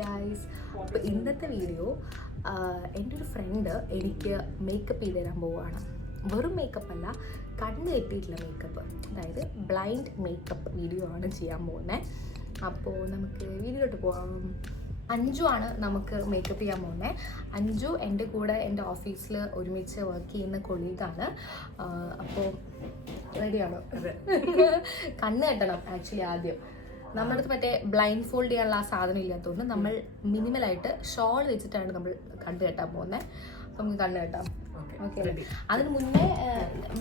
Guys. അപ്പോൾ ഇന്നത്തെ video എൻ്റെ ഒരു ഫ്രണ്ട് എനിക്ക് മേക്കപ്പ് ചെയ്ത് തരാൻ പോവുകയാണ്. വെറും മേക്കപ്പ് അല്ല, കണ്ണ് കെട്ടിയിട്ടുള്ള മേക്കപ്പ്, അതായത് ബ്ലൈൻഡ് മേക്കപ്പ് വീഡിയോ ആണ് ചെയ്യാൻ പോകുന്നത്. അപ്പോൾ നമുക്ക് വീഡിയോട്ട് പോകാം. അഞ്ജു ആണ് നമുക്ക് മേക്കപ്പ് ചെയ്യാൻ പോകുന്നത്. അഞ്ജു എൻ്റെ കൂടെ എൻ്റെ ഓഫീസിൽ ഒരുമിച്ച് വർക്ക് ചെയ്യുന്ന കൊളീഗാണ്. അപ്പോൾ റെഡിയാണോ? കണ്ണ് കെട്ടണം ആക്ച്വലി. ആദ്യം നമ്മുടെ അടുത്ത് മറ്റേ ബ്ലൈൻഡ് ഫോൾഡ് ചെയ്യാനുള്ള ആ സാധനം ഇല്ലാത്തതുകൊണ്ട് നമ്മൾ മിനിമലായിട്ട് ഷോൾ വെച്ചിട്ടാണ് നമ്മൾ കണ്ണ് കെട്ടാൻ പോകുന്നത്. അപ്പം നമുക്ക് കണ്ണ് കെട്ടാം. ഓക്കെ, അതിന് മുന്നേ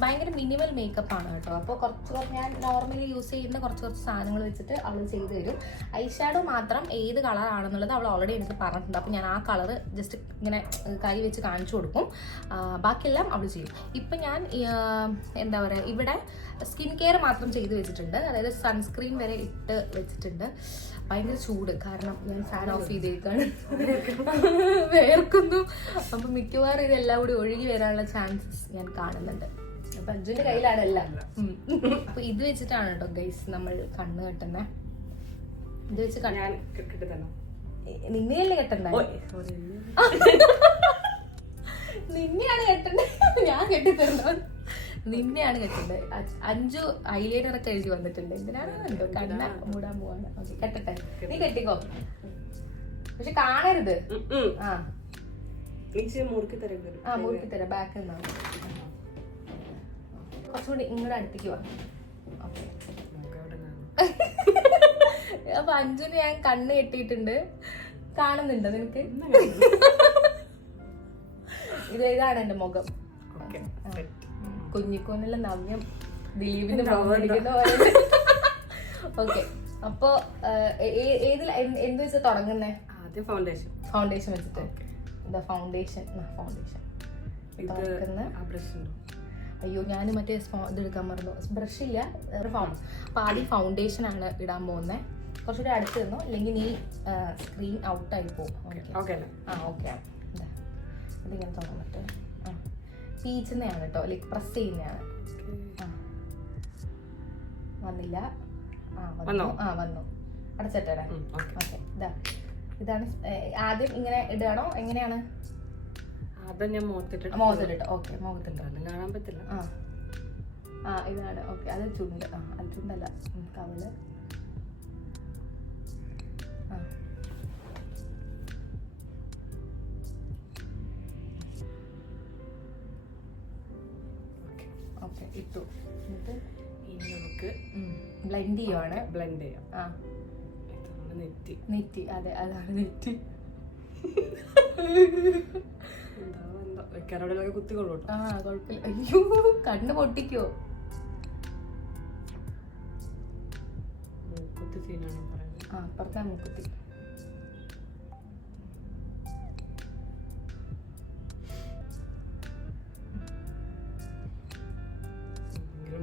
ഭയങ്കര മിനിമൽ മേക്കപ്പ് ആണ് കേട്ടോ. അപ്പോൾ കുറച്ച് ഞാൻ നോർമലി യൂസ് ചെയ്യുന്ന കുറച്ച് സാധനങ്ങൾ വെച്ചിട്ട് അവൾ ചെയ്തു തരും. ഐ ഷാഡോ മാത്രം ഏത് കളറാണെന്നുള്ളത് അവൾ ഓൾറെഡി എനിക്ക് പറഞ്ഞിട്ടുണ്ട്. അപ്പോൾ ഞാൻ ആ കളറ് ജസ്റ്റ് ഇങ്ങനെ കൈ വെച്ച് കാണിച്ചു കൊടുക്കും. ബാക്കിയെല്ലാം അവൾ ചെയ്യും. ഇപ്പം ഞാൻ എന്താ പറയുക, ഇവിടെ സ്കിൻ കെയർ മാത്രം ചെയ്ത് വെച്ചിട്ടുണ്ട്. അതായത് സൺസ്ക്രീൻ വരെ ഇട്ട് വെച്ചിട്ടുണ്ട്. ഭയങ്കര ചൂട് കാരണം ഞാൻ ഫാൻ ഓഫ് ചെയ്തേക്കാണ്, വേർക്കുന്നു. അപ്പം മിക്കവാറും ഇതെല്ലാം കൂടി ഒഴുകി വരാനുള്ള ചാൻസസ് ഞാൻ കാണുന്നുണ്ട്. അപ്പൊ അഞ്ജുവിന്റെ കയ്യിലാണ് എല്ലാം. അപ്പൊ ഇത് വെച്ചിട്ടാണ് കേട്ടോ ഗൈസ് നമ്മൾ കണ്ണ് കെട്ടുന്നത്. ഇത് വെച്ച് നിന്നെയല്ലേ കെട്ടണ്ടേ? നിന്നെയാണ് കെട്ടണ്ടേ, ഞാൻ കെട്ടിത്തരണോ? നിന്നെയാണ് കെട്ടണ്ടേ. അഞ്ജു ഐലൈനറൊക്കെ എഴുതി വന്നിട്ടുണ്ട്. എന്തിനാണ് കണ്ടോ, കണ്ണ മൂടാൻ പോവാണ്. ഓക്കെ, കെട്ടട്ടെ. നീ കെട്ടിക്കോ, പക്ഷെ കാണരുത്. മുറുക്കി തരാം. ബാക്കിൽ നിന്നാണ് കുറച്ചുകൂടി ഇങ്ങോട്ട് അടുത്തേക്ക് വാ. അപ്പൊ അഞ്ജുന് ഞാൻ കണ്ണ് കെട്ടിയിട്ടുണ്ട്. കാണുന്നുണ്ടോ നിനക്ക്? ഇതാണ് എന്റെ മുഖം. കുഞ്ഞിക്കോനുള്ള നവ്യം ദിലീപിന്റെ മുഖം. ഓക്കെ, അപ്പൊ ഏതിൽ എന്ത് വെച്ചാ തുടങ്ങുന്നേ? ഫൗണ്ടേഷൻ വെച്ചിട്ട്. ഫൗണ്ടേഷൻ അയ്യോ, ഞാൻ മറ്റേ ഇതെടുക്കാൻ മറന്നു, ബ്രഷ് ഇല്ല. അപ്പൊ ആദ്യം ഫൗണ്ടേഷൻ ആണ് ഇടാൻ പോകുന്നത്. കുറച്ചുകൂടി അടുത്ത് നിന്നോ, അല്ലെങ്കിൽ നീ സ്ക്രീൻ ഔട്ടായി പോകും. ഓക്കെ, ഇതിങ്ങനെ തുടങ്ങട്ടെ. പീച്ചുന്നതാണ് കേട്ടോ, ലൈക്ക് പ്രസ് ചെയ്യുന്നതാണ്. വന്നില്ല. വന്നു. അടച്ചേട്ടേ. ഓക്കെ, ഇതാണ്. ആദ്യം ഇങ്ങനെ ഇടുകയാണോ, എങ്ങനെയാണ്? മുഖത്തിട്ടോ. ഓക്കെ, മുഖത്തിട്ടോ കാണാൻ പറ്റില്ല. ഇതാണ്. ഓക്കെ, അത് ചുണ്ട്. അത് ചുണ്ടല്ല, കവള്. ഓക്കെ, ഇട്ടു. എന്നിട്ട് ഇനി നമുക്ക് ബ്ലെൻഡ് ചെയ്യുവാണ്. നെറ്റി. അതെ, അതാണ് നെറ്റി. കുത്തിക്കൊള്ളു. കുഴപ്പമില്ല. അയ്യോ, കണ്ണ് പൊട്ടിക്കോ? അപ്പുറത്താ മൂക്കുത്തി.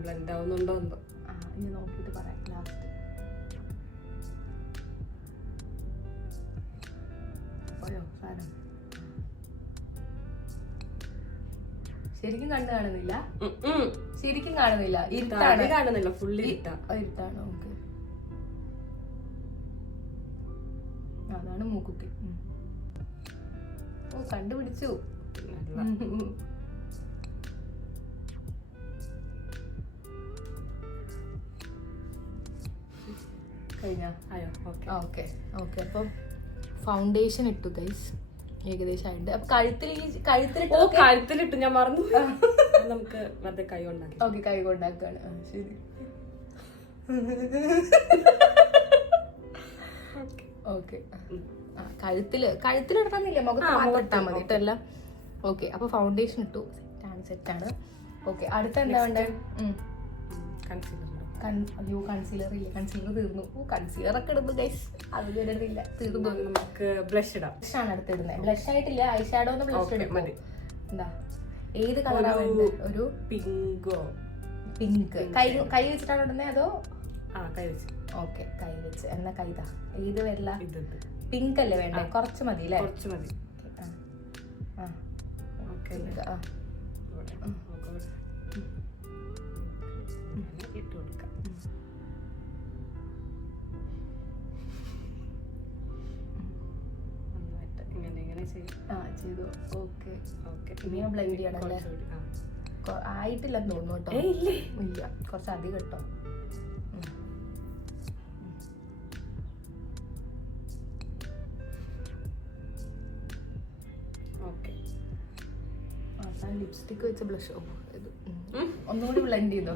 ബ്ലെൻഡ് ആവുന്നുണ്ടോ എന്തോ. ഇനി നോക്കിയിട്ട് പറയാം ലാസ്റ്റ്. പോയോ സാധനം? ശരിക്കും കണ്ണ് കാണുന്നില്ല. ശരിക്കും കാണുന്നില്ല. ഇരുട്ടാണ്. ഫുള്ളി ഇരുട്ടാണ്. ഓക്കെ, അതാണ് മൂക്കുത്തി. ഓ, കണ്ടുപിടിച്ചു. ഓക്കെ, അപ്പം ഫൗണ്ടേഷൻ ഇട്ടു ഗൈസ്. ഏകദേശം ആയിട്ട്. അപ്പൊ കഴുത്തിലിട്ടു. ഞാൻ മറന്നു. നമുക്ക് വെറുതെ കൈ കൊണ്ടാക്കി. ഓക്കെ, കൈ കൊണ്ടാക്കാണ്. ശരി. ഓക്കെ, കഴുത്തിലിടണമെന്നില്ല, മുഖത്ത് മാത്രം ഇട്ടാൽ മതി കേട്ടോ എല്ലാം. ഓക്കെ, അപ്പൊ ഫൗണ്ടേഷൻ ഇട്ടു. സെറ്റാണ്. ഓക്കെ, അടുത്ത എന്താ വേണ്ടേ? അയ്യോ, കൺസീലർ ഇല്ല. കൺസീലർ തീർന്നു. കൺസീലർ ഒക്കെ ഇടുന്നു ഗൈസ്. അത് ഇടുന്നില്ല, തീർന്നു. നമുക്ക് ബ്ലഷ് ഇടാം. ബ്ലഷ് ആണ് അടുത്ത് ഇടുന്നത്. ബ്ലഷ് ആയിട്ടില്ല, ഐ ഷാഡോന്ന് ബ്ലഷ് ഇടും. എന്താ, ഏത് കളറാ വേണ്ടത്? ഒരു പിങ്ക്. കൈ വെച്ചിട്ടാണ് ഇടുന്നത് അതോ? കൈ വെച്ച്. ഓക്കെ, കൈ വെച്ച്. എന്നാ കൈതാ. ഏത് വരില്ല? പിങ്ക് അല്ലേ വേണ്ടേ? കുറച്ച് മതി അല്ലേ? കുറച്ച് മതി. ഇട്ട് കൊടുക്കാം. ചെയ്തു. ഓക്കെ ഇനി ഞാൻ ബ്ലെൻഡ് ചെയ്യണല്ലേ? ആയിട്ടില്ലെന്ന് തോന്നുന്നു കേട്ടോ. ഇല്ല, കുറച്ച് അധികം കേട്ടോ. ലിപ്സ്റ്റിക് വെച്ച് ബ്ലഷ് ഇത് ഒന്നുകൂടി ബ്ലെൻഡ് ചെയ്തോ.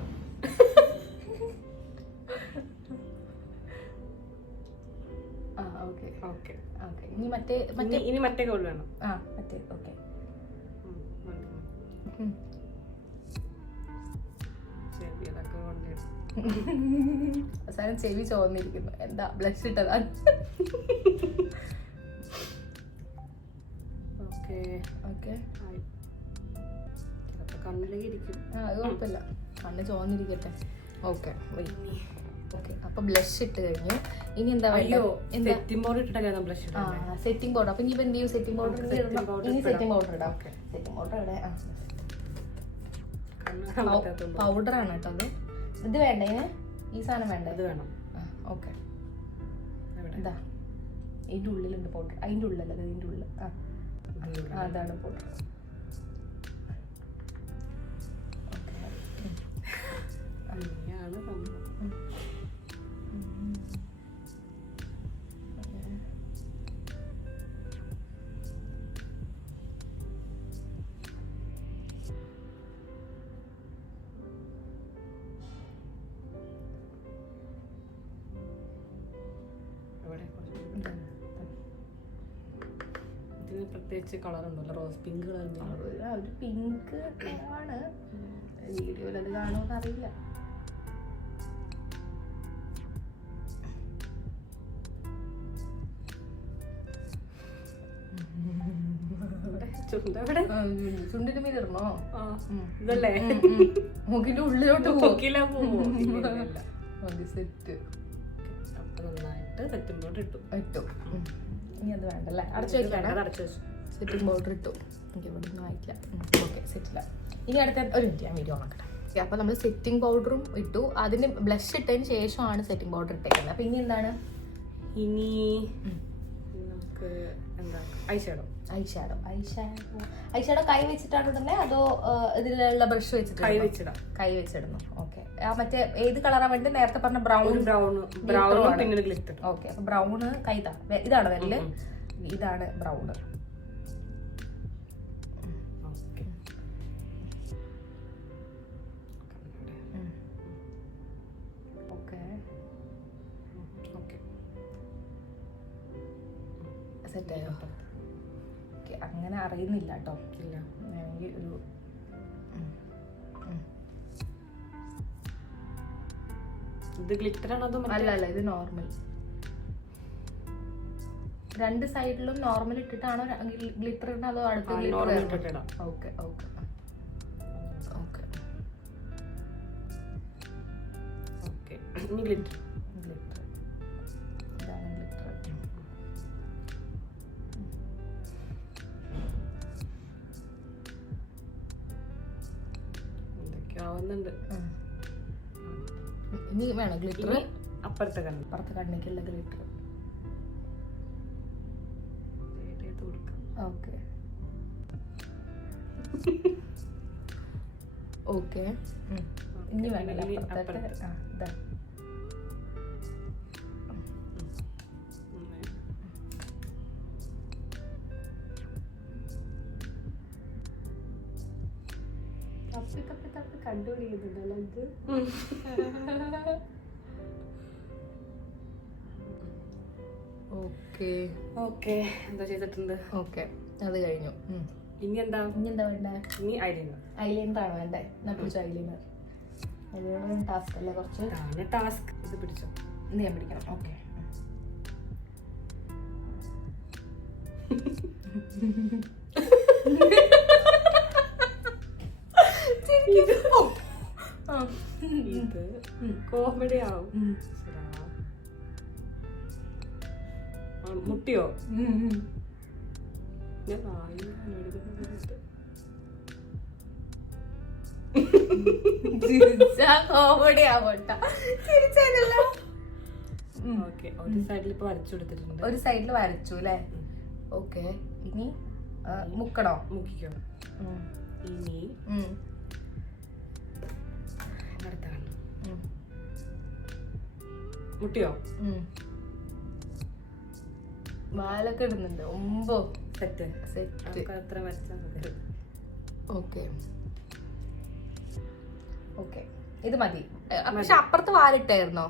ഇനി മറ്റേ ഗോൾ വേണം. മറ്റേ ഓക്കെ. അവസാനം ചെവി ചോന്നിരിക്കുന്നു. എന്താ ബ്ലഷ് ഇട്ടതാ? അത് കുഴപ്പമില്ല, കണ്ണ് ചോന്നിരിക്കട്ടെ. ഓക്കെ അപ്പൊ ബ്ലഷ് ഇട്ട് കഴിഞ്ഞു. ഇനി എന്താ സെറ്റിംഗ് പൗഡർ ഇട്ടിട്ടല്ലേ ബ്ലഷ് ഇടാ? Setting powder. അപ്പൊ ഇനി ഇപ്പൊ എന്ത് ചെയ്യും? സെറ്റിംഗ് പൗഡർ ഇനി സെറ്റിംഗ് പൗഡർ ഇടാം. സെറ്റിംഗ് പൗഡർ ഇവിടെ പൗഡറാണ് കേട്ടോ അത്. ഇത് വേണ്ടേ? ഈ സാധനം വേണ്ട? ഇത് വേണം. ഓക്കെ എന്താ ഇതിന്റെ ഉള്ളിലുണ്ട് പൗഡർ. അതിന്റെ ഉള്ളിലല്ല, ഇതിന്റെ ഉള്ളിൽ. അതാണ് പൗഡർ. പ്രത്യേകിച്ച് കളർ ഉണ്ടല്ലോ, റോസ് പിങ്ക് കളർ. പിങ്ക് ആണ് വീഡിയോയിൽ, അത് കാണുമെന്ന് അറിയില്ല. ചുണ്ടിന് മീൻ ഇടണോ? ഇതല്ലേ മൂക്കിന്റെ ഉള്ളിലോട്ട് സെറ്റ്. നന്നായിട്ട് സെറ്റിംഗ് പൗഡർ ഇട്ടു. ഇനി അത് വേണ്ടല്ലേ? അടച്ചു വെക്കണം. സെറ്റിംഗ് പൗഡർ ഇട്ടു. എനിക്ക് ഇവിടെ ഒന്നും ആയിട്ടില്ല. ഓക്കെ സെറ്റില്ല. ഇനി അടുത്ത ഒരു മിനിറ്റ് ഞാൻ വീഡിയോ നോക്കട്ടെ. അപ്പൊ നമ്മൾ സെറ്റിംഗ് പൗഡറും ഇട്ടു. അതിന് ബ്ലഷ് ഇട്ടതിന് ശേഷമാണ് സെറ്റിംഗ് പൗഡർ ഇട്ടേക്കുന്നത്. അപ്പൊ ഇനി എന്താണ്? ഇനി നമുക്ക് എന്താ ഐഷാഡോ കൈ വെച്ചിട്ടാണ് ഇടുന്നത് അതോ ഇതിലുള്ള ബ്രഷ് വെച്ചിട്ട്? കൈ വെച്ചിടുന്നു. ഓക്കെ. മറ്റേ ഏത് കളറാ വേണ്ടത്? നേരത്തെ പറഞ്ഞ ബ്രൗൺ. പിന്നെ ഗ്ലിറ്റർ. ഓക്കെ. അപ്പൊ ബ്രൗണ് കൈതാ. ഇതാണ് വരല്. ഇതാണ് ബ്രൗണ്. സെറ്റായോ? ഓക്കെ. അങ്ങനെ അറിയുന്നില്ല കേട്ടോ. ഇല്ല. വേണമെങ്കിൽ ഒരു ഇത് ഗ്ലിറ്റർ ആണോ? അല്ല, ഇത് നോർമൽ. രണ്ട് സൈഡിലും നോർമൽ ഇട്ടിട്ടാണോ ഗ്ലിറ്റർ ഇടുന്നത് അതോ അടുത്ത ഗ്ലിറ്റർ? ഓക്കെ. ഇനി ഗ്ലിറ്റർ. ഇതാണ് ഗ്ലിറ്റർ. എന്തൊക്കെയോ ആവുന്നുണ്ട്. ഇനി വേണം ഗ്ലിറ്റർ. അപ്പുറത്തെ കണ്ണിക്കുള്ള ഗ്ലിറ്റർ. ഓക്കെ. ഇനി വേണല്ലോ അപ്പുറത്തെ. ഇതാ തപ്പി കണ്ടുപിടിക്കുന്നുണ്ടല്ലോ ഇത്. ഓക്കെ എന്താ ചെയ്തിട്ടുണ്ട്? ഓക്കെ അത് കഴിഞ്ഞു. ഇനി എന്താ വേണ്ടേ? ഇനി ഐലൈനർ ആണോ വേണ്ടേ? എന്നാ പിടിച്ചോ ഐലൈനർ. ടാസ്ക് അല്ലേ കുറച്ച്? ടാസ്ക്. ഇത് പിടിച്ചോ. ഇത് ഞാൻ പിടിക്കണം. ഓക്കെ. ഇത് കോമഡി ആവും. മുട്ടിയോ? ഞാൻ കോമഡി ആവട്ട. ഓക്കെ. ഒരു സൈഡിൽ ഇപ്പൊ വരച്ചു കൊടുത്തിട്ടുണ്ട്. ഒരു സൈഡിൽ വരച്ചു അല്ലേ? ഓക്കെ. ഇനി മുക്കണോ? മുക്കിക്കോ. ഇനി മുട്ടിയോ? വാലൊക്കെ ഇടുന്നുണ്ട്. ഒമ്പോ സെറ്റ് സെറ്റ്. അത്ര വരച്ചാൽ ഓക്കെ ഓക്കെ, ഇത് മതി. പക്ഷെ അപ്പുറത്ത് വാലിട്ടായിരുന്നോ?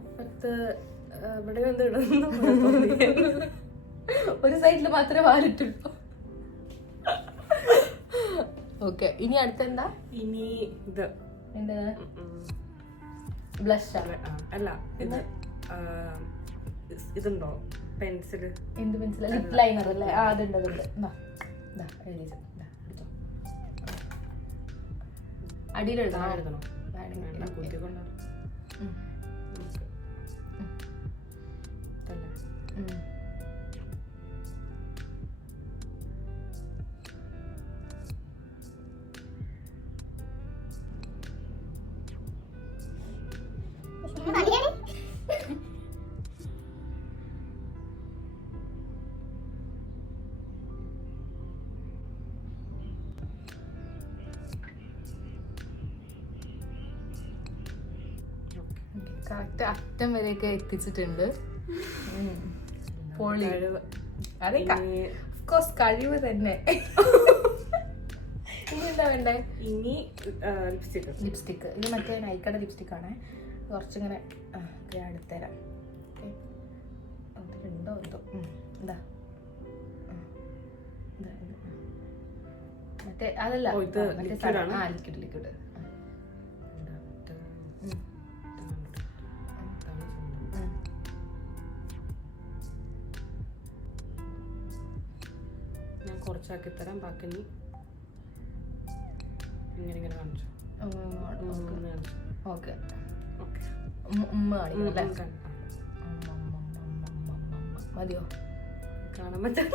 അപ്പുറത്ത് ഇവിടെ എന്ത് ഇടുന്നു? ഒരു സൈഡിൽ മാത്രമേ വാലിട്ടുള്ളൂ. ഓക്കെ, ഇനി അടുത്തെന്താ? ഇനി ഇത് എന്താ? ബ്ലഷ് അല്ല, ഇത് ഇതുണ്ടോ പെൻസിൽ? എന്ത് പെൻസിൽ? ലിപ് ലൈനർ അല്ലേ? ആ, അതുണ്ട് അതുണ്ട്. അടിയിൽ എഴുതണോ? കുത്തിക്കൊണ്ടോ? കറക്റ്റ് അറ്റം വരെയൊക്കെ എത്തിച്ചിട്ടുണ്ട്. പൊളി. അതെ, കോഴ്സ് കഴിവ് തന്നെ. ഇനി എന്താ വേണ്ടേ? ഇനി ലിപ്സ്റ്റിക്ക്. ഇത് മറ്റേ നൈക്കയുടെ ലിപ്സ്റ്റിക് ആണ്. കുറച്ചിങ്ങനെ അടുത്തരാം. അതിലുണ്ടോ എന്തോ. എന്താ മറ്റേ അതല്ല, ലിക്വിഡ് ലിക്വിഡ്. ഞാൻ കുറച്ചാക്കി തരാം, ബാക്കി നീ ഇങ്ങനെ ഇങ്ങനെ കാണിച്ചു. ഓക്കെ ഓക്കെ, മതിയോ? കാണാൻ പറ്റില്ല.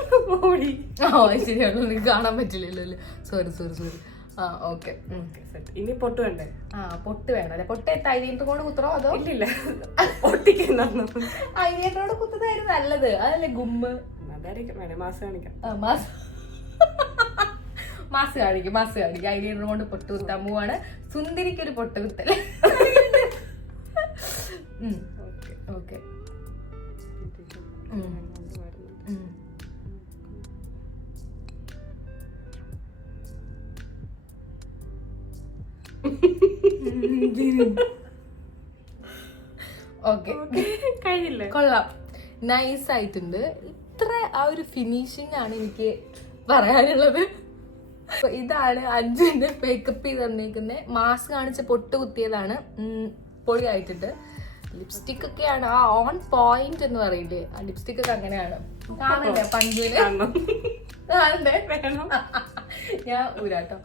ശരിയാണല്ലോ, നിങ്ങൾക്ക് കാണാൻ പറ്റില്ലല്ലോ അല്ലേ? Sorry sorry sorry. ആ ഓക്കെ. ഇനി പൊട്ട് വേണ്ടേ? ആ, പൊട്ട് വേണം അല്ലേ? പൊട്ട് ഐലൈനർ കൊണ്ട് കുത്തണോ അതോ? ഇല്ലില്ല, പൊട്ടിക്കുന്ന ഐലൈനറോട് കുത്തുന്നതായിരുന്നു നല്ലത്, അതല്ലേ ഗുമ്മ്. അതായിരിക്കും വേണേ മാസം കാണിക്കാം. മാസ് കാണിക്കും. ഐലൈനർ കൊണ്ട് പൊട്ട് കുത്താൻ പോവാണ്. സുന്ദരിക്കൊരു പൊട്ട് കുത്തല്ലേ? ഓക്കെ. ഓക്കെ, കഴിഞ്ഞില്ലേ? കൊള്ളാം, നൈസ് ആയിട്ടുണ്ട്. ഇത്ര ആ ഒരു ഫിനിഷിംഗ് ആണ് എനിക്ക് പറയാനുള്ളത്. ഇതാണ് അഞ്ജുവിന്റെ മേക്കപ്പ് ചെയ്ത് തന്നേക്കുന്നത്. മാസ്ക് കാണിച്ച് പൊട്ട് കുത്തിയതാണ്. പൊളിയായിട്ടുണ്ട്. ലിപ്സ്റ്റിക് ഒക്കെയാണ് ആ ഓൺ പോയിന്റ് എന്ന് പറയില്ലേ, ആ ലിപ്സ്റ്റിക് ഒക്കെ അങ്ങനെയാണ്. കാണണ്ടേ പഞ്ചില്? കാണണ്ടേ? ഞാൻ ഊരാട്ടോ.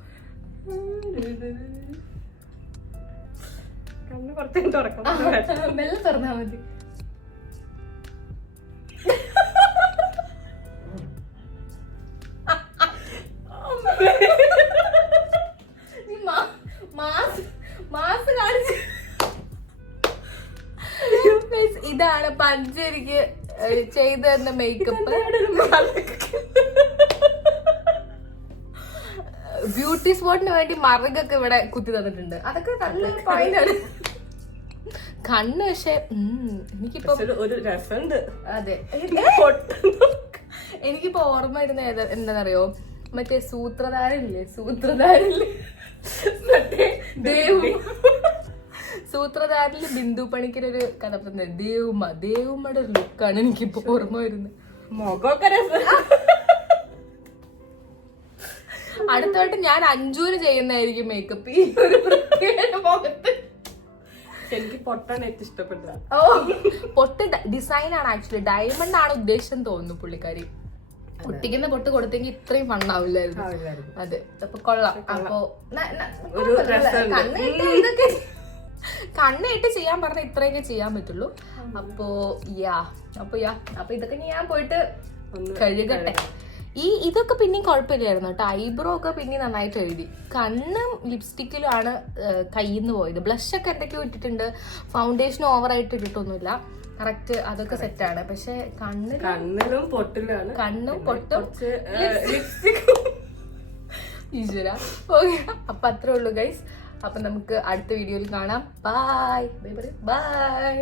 കണ്ണ് കുറച്ച് തുറക്കാം, മെല്ലെ തുറന്നാ മതി. ഇതാണ് പഞ്ച് എനിക്ക് ചെയ്തു തന്ന മേക്കപ്പ്. ബ്യൂട്ടി സ്പോട്ടിന് വേണ്ടി മറുകൊക്കെ ഇവിടെ കുത്തി തന്നിട്ടുണ്ട്. അതൊക്കെ നല്ലൊരു പോയിന്റാണ്. കണ്ണ് പക്ഷെ എനിക്കിപ്പോ ഒരു രസമുണ്ട്. അതെ, എനിക്കിപ്പോ ഓർമ്മ വരുന്ന എന്താണെന്നറിയോ, മറ്റേ സൂത്രധാരനില്ലേ മറ്റേ സൂത്രധാരനില് ബിന്ദു പണിക്കൊരു കഥ പറഞ്ഞ ദേവുമ്മയുടെ ഒരു ലുക്കാണ് എനിക്കിപ്പോ ഓർമ്മ വരുന്നത്. മുഖമൊക്കെ രസം. അടുത്തായിട്ട് ഞാൻ അഞ്ജുവിന് ചെയ്യുന്നതായിരിക്കും മേക്കപ്പ്. ഈ ഒരു പ്രത്യേക മുഖത്ത് എനിക്ക് പൊട്ടാണ് ഏറ്റവും ഇഷ്ടപ്പെട്ടത്. ഓ, പൊട്ട് ഡിസൈൻ ആണ് ആക്ച്വലി. ഡയമണ്ട് ആണ് ഉദ്ദേശം തോന്നുന്നു പുള്ളിക്കാരി. ഒട്ടിക്കുന്ന പൊട്ട് കൊടുത്തെങ്കിൽ ഇത്രയും ഫണ്ണാവില്ലായിരുന്നു. അതെ, അപ്പൊ കൊള്ളാം. അപ്പൊ കണ്ണിട്ട് ചെയ്യാൻ പറഞ്ഞ ഇത്രയൊക്കെ ചെയ്യാൻ പറ്റുള്ളൂ. അപ്പൊ ഇതൊക്കെ ഞാൻ പോയിട്ട് കഴുകട്ടെ. ഇതൊക്കെ പിന്നെയും കുഴപ്പമില്ലായിരുന്നു കേട്ടോ. ഐബ്രോ ഒക്കെ പിന്നെ നന്നായിട്ട് എഴുതി. കണ്ണും ലിപ്സ്റ്റിക്കിലാണ് കയ്യിൽ നിന്ന് പോയത്. ബ്ലഷൊക്കെ എന്തൊക്കെയോ ഇട്ടിട്ടുണ്ട്. ഫൗണ്ടേഷൻ ഓവറായിട്ട് ഇട്ടിട്ടൊന്നുമില്ല. കറക്റ്റ് അതൊക്കെ സെറ്റാണ്. പക്ഷെ കണ്ണിലും പൊട്ടിലാണ്. കണ്ണും പൊട്ടും ഈശ്വര. ഓക്കെ, അപ്പൊ അത്രേ ഉള്ളൂ ഗൈസ്. അപ്പൊ നമുക്ക് അടുത്ത വീഡിയോയിൽ കാണാം. Bye bye.